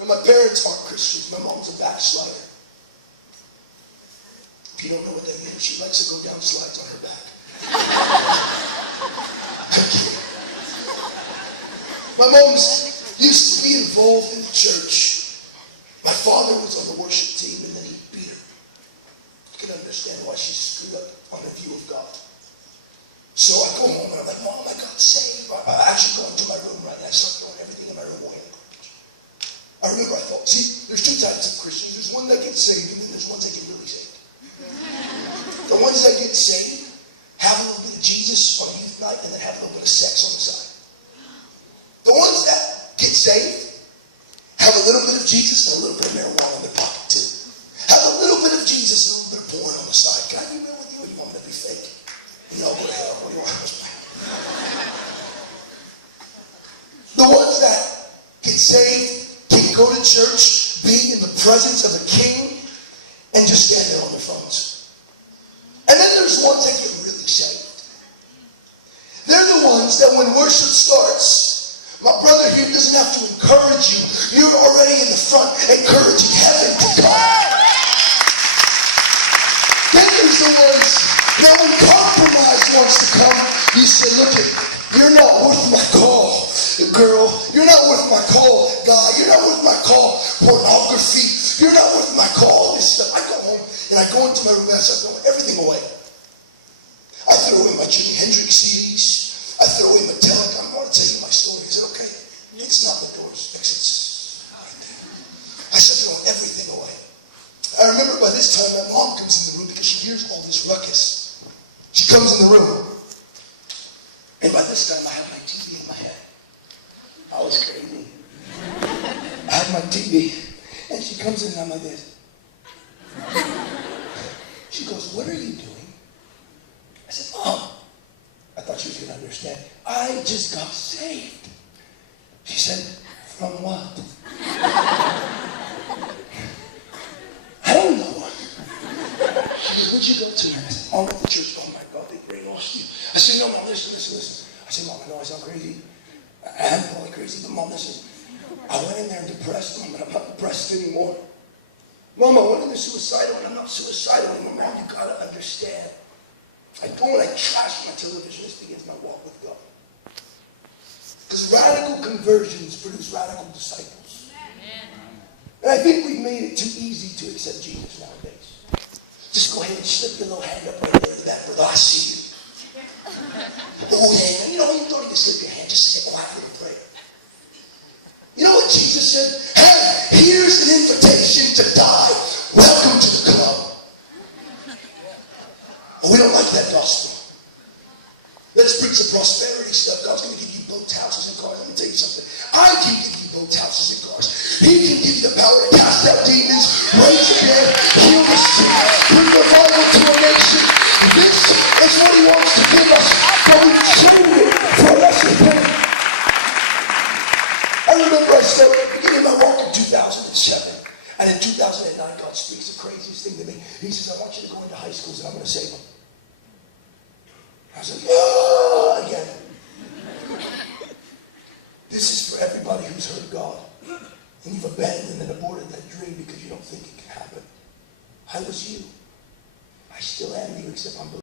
And my parents aren't Christians. My mom's a backslider. If you don't know what that means, she likes to go down slides on her back. My mom used to be involved in the church. My father was on the worship team, and then he beat her. I can understand why she screwed up on her view of God. So I go home and I'm like, Mom, I got saved. I actually go into my room, right, and I start throwing everything in my room away in the garbage. I remember I thought, see, there's two types of Christians. There's one that gets saved, and then there's ones that get really saved. The ones that get saved have a little bit of Jesus on a youth night and then have a little bit of sex on the side. The ones that get saved have a little bit of Jesus and a little bit of marijuana in their pocket too. Have a little bit of Jesus and a little bit of porn on the side. Can I be real with you, or you want me to be fake? And y'all go to hell. What do you want? The ones that get saved can go to church, be in the presence of a king, and just stand there on their phones. And then there's ones that get really saved. They're the ones that when worship starts, my brother here doesn't have to encourage you. You're already in the front encouraging heaven to come. Then there's the ones, now when compromise wants to come, you say, look, you're not worth my call, girl. You're not worth my call, guy. You're not worth my call, pornography. You're not worth my call, all this stuff. I go home and I go into my room and I start throwing everything away. I throw away my Jimi Hendrix CDs. I throw away Metallica. I'm going to tell you my story. Is it okay? It's not the Doors. Exits. I start throwing everything away. I remember by this time my mom comes in the room because she hears all this ruckus. She comes in the room. And by this time I have my TV in my head. I was crazy. I have my TV. And she comes in and I'm like this. She goes, what are you doing? I said, Mom. I thought she was going to understand. I just got saved. She said, from what? I don't know. She goes, where'd you go to? I said, oh, at the church. Oh my God, they brainwashed you. I said, no, Mom, listen. I said, Mom, I know I sound crazy. I am probably crazy, but Mom, listen. I went in there depressed, Mom, and I'm not depressed anymore. Mom, I went in there suicidal, and I'm not suicidal anymore. Mom, you got to understand. I go and I trash my television. This begins my walk with God. Because radical conversions produce radical disciples. And I think we've made it too easy to accept Jesus nowadays. Just go ahead and slip your little hand up right there to that brother. I see you. Oh, yeah. You know, you don't even slip your hand. Just say quietly and pray. You know what Jesus said? Hey, here's an invitation to die. Welcome to the club. Well, we don't like that gospel. Let's preach the prosperity stuff. God's going to give you boats, houses, and cars. Let me tell you something. I can give you boats, houses, and cars. He can give you the power to cast out demons, raise the dead, heal the sick, bring revival to a nation. This is what he wants to give us, but we trade it for a lesser thing. I remember I started beginning my walk in 2007. And in 2009, God speaks the craziest thing to me. He says, I want you to go into high schools and I'm going to save them. I was like, yeah, again. This is for everybody who's heard God. And you've abandoned and aborted that dream because you don't think it can happen. I was you. I still am you, except I'm